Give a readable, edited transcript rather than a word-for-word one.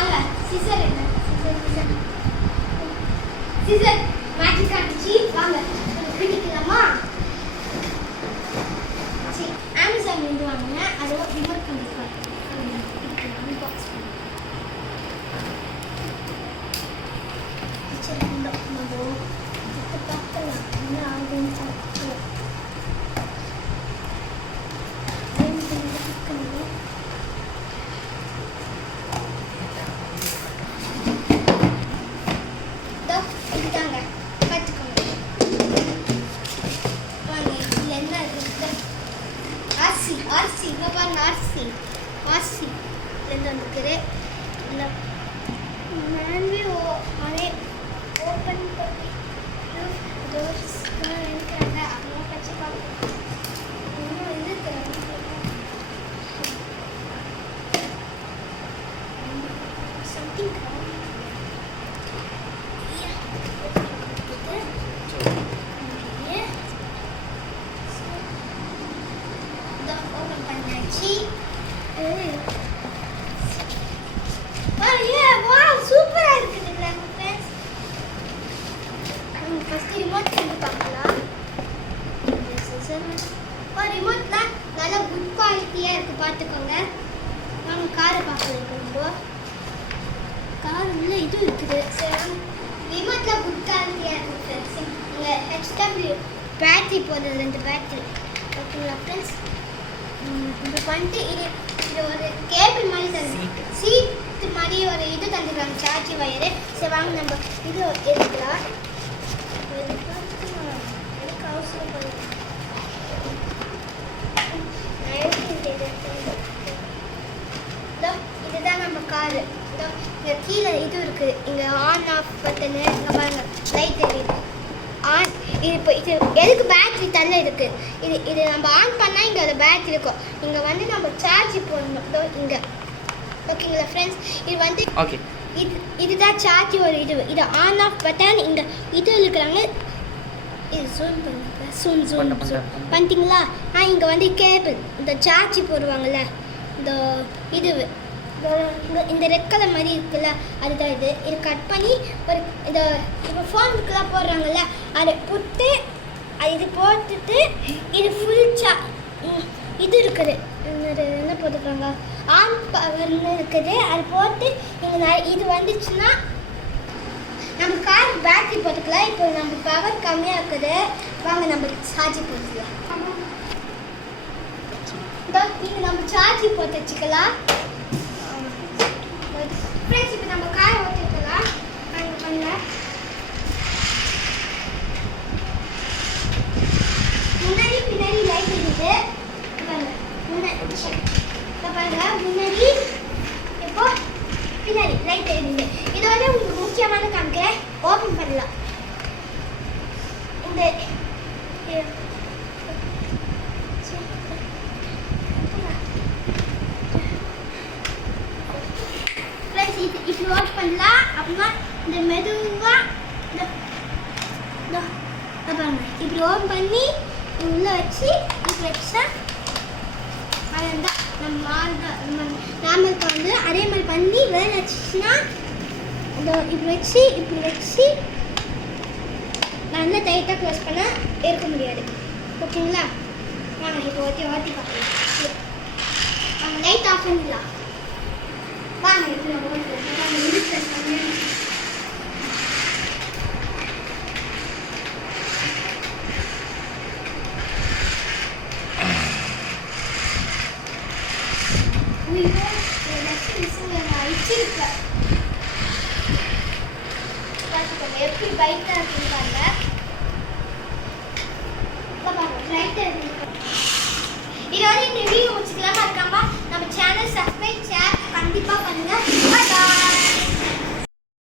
வாங்க சிசர் என்ன scissor magic காட்டுச்சு வாங்க பிடிக்கலாமா சரி அமேசான் இருந்து வாங்கினேன் அதோட ரிமோட் கண்ட்ரோல் பாக்ஸ் சரி இந்த நம்ம பார்க்கலாம் என்ன ஆகுதுன்னு பார்க்கலாம் ரிமோட்ல நல்ல குட் குவாலிட்டியா இருக்கு பாத்துக்கோங்க நாங்க காரை பார்க்கலாம் கார் உள்ள இது இருக்குது சரி ரிமோட்ல குட் குவாலிட்டியா இருக்கு ஃப்ரெண்ட்ஸ் இங்க HW பேட்டரி போடுறது 2 பேட்டரி ஓகேங்களா ஃப்ரெண்ட்ஸ் இப்போ பண்ணிட்டு இது ஒரு கேபிள் மாதிரி தந்து சீட் மாதிரி ஒரு இது தந்துருக்காங்க சார்ஜ் வயரு சரி வாங்க நம்ம இது எடுக்கலாம் எனக்கு அவசரம் பண்ணி இதுதான் நம்ம காரு இங்கே கீழே இது இருக்குது இங்கே ஆன் ஆஃப் பட்டனு இங்கே பாருங்க லைட் எரியுது ஆன் இது இப்போ இது எதுக்கு பேட்ரி தள்ள இருக்குது இது நம்ம ஆன் பண்ணால் இங்கே அது பேட்ரி இருக்கும் இங்கே வந்து நம்ம சார்ஜ் போடணும் இதோ இங்கே ஓகேங்களா ஃப்ரெண்ட்ஸ் இது வந்து ஓகே இதுதான் சார்ஜ் ஒரு இது ஆன் ஆஃப் பட்டன் இங்கே இது இருக்கிறாங்க இது ஜூம் பண்ணுங்க பண்ணிட்டீங்களா இங்கே வந்து கேபிள் இந்த சார்ஜ் போடுவாங்கள்ல இந்த இது இந்த ரெட் கலர் மாதிரி இருக்குல்ல அதுதான் இது கட் பண்ணி ஒரு இந்த இப்போ ஃபோனுக்குலாம் போடுறாங்கல்ல அதை போட்டு இது போட்டுட்டு இது ஃபுல் இது இருக்குது என்ன போட்டுருக்காங்க ஆன் பவர்னு இருக்குது அது போட்டு இங்கே இது வந்துச்சுன்னா நம்ம கார் பேட்டரி போட்டுக்கலாம் இப்போ நம்ம பவர் கம்மியாக இருக்குது வாங்க நம்ம சார்ஜ் போட்டுக்கலாம் இங்கே நம்ம சார்ஜ் போட்டு வச்சுக்கலாம் ஃப்ரெண்ட்ஸ் இப்போ நம்ம காரை ஓட்டிக்கலாம் பண்ணல முன்னாடி பின்னாடி லைட் இருக்குது பாருங்க முன்னாடி இப்போ பின்னாடி லைட் எரியுது இதோட உங்களுக்கு முக்கியமான காமிக்கிறேன் ஓப்பன் பண்ணலாம் இந்த இப்படி ஓப்பன் பண்ணலாம் அப்படின்னா இந்த மெதுவாக பாருங்க இப்படி ஓப்பன் பண்ணி உள்ளே வச்சு இப்படி வச்சா அதுதான் நம்ம நாமளுக்கு வந்து அதே மாதிரி பண்ணி வேலை வச்சுன்னா இப்படி வச்சு நல்லா டைட்டாக க்ளோஸ் பண்ணால் இருக்க முடியாது ஓகேங்களா வாங்க இப்போ ஓட்டி பார்க்கலாம் வாங்க லைட் ஆஃப் பண்ணிடலாம் வாங்க இப்போ எப்படி பைட்டா இருக்குன்னு பாருங்க லைட் இதோட இந்த வீடியோ முடிச்சுக்கலாமா இருக்காமா நம்ம சேனல் சப்ஸ்கிரைப்